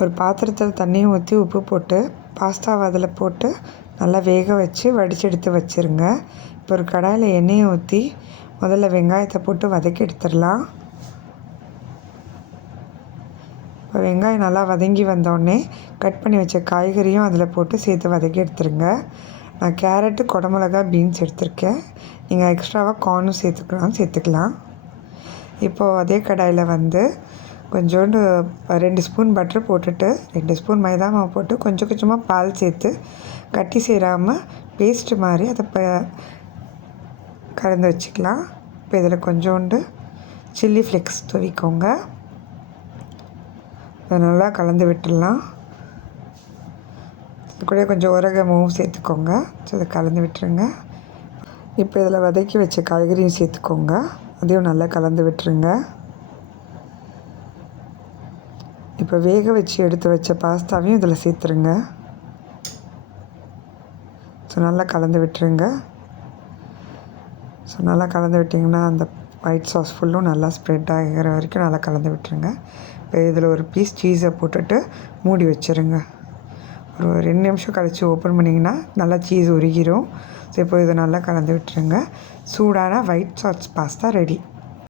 ஒரு பாத்திரத்தில் தண்ணியும் ஊற்றி உப்பு போட்டு பாஸ்தாவை அதில் போட்டு நல்லா வேக வச்சு வடித்து எடுத்து வச்சுருங்க. இப்போ ஒரு கடாயில் எண்ணெயை ஊற்றி முதல்ல வெங்காயத்தை போட்டு வதக்கி எடுத்துடலாம். இப்போ வெங்காயம் நல்லா வதங்கி வந்தோடனே கட் பண்ணி வச்ச காய்கறியும் அதில் போட்டு சேர்த்து வதக்கி எடுத்துருங்க. நான் கேரட்டு, குடமிளகா, பீன்ஸ் எடுத்திருக்கேன். நீங்கள் எக்ஸ்ட்ராவாக கார்னும் சேர்த்துக்கலாம். இப்போது அதே கடாயில் கொஞ்சோண்டு 2 ஸ்பூன் பட்டர் போட்டுட்டு 2 ஸ்பூன் மைதா மாவு போட்டு கொஞ்சம் கொஞ்சமாக பால் சேர்த்து கட்டி சேராமல் பேஸ்ட்டு மாதிரி அதை கலந்து வச்சுக்கலாம். இப்போ இதில் கொஞ்சோண்டு சில்லி ஃப்ளேக்ஸ் தூவிக்கோங்க. அதை நல்லா கலந்து விட்டுடலாம். இது கூட கொஞ்சம் உரகமும் சேர்த்துக்கோங்க. ஸோ அதை கலந்து விட்டுருங்க. இப்போ இதில் வதக்கி வச்ச காய்கறியும் சேர்த்துக்கோங்க. அதையும் நல்லா கலந்து விட்டுருங்க. இப்போ வேக வச்சு எடுத்து வச்ச பாஸ்தாவையும் இதில் சேர்த்துருங்க. ஸோ நல்லா கலந்து விட்டுருங்க. ஸோ நல்லா கலந்து விட்டிங்கன்னா அந்த ஒயிட் சாஸ் ஃபுல்லும் நல்லா ஸ்ப்ரெட் ஆகிற வரைக்கும் நல்லா கலந்து விட்டுருங்க. இப்போ இதில் ஒரு பீஸ் சீஸை போட்டுட்டு மூடி வச்சுருங்க. ஒரு 2 நிமிஷம் கழித்து ஓப்பன் பண்ணிங்கன்னா நல்லா சீஸ் உருகிரும். ஸோ இப்போ இதை நல்லா கலந்து விட்டுருங்க. சூடான ஒயிட் சாஸ் பாஸ்தா ரெடி.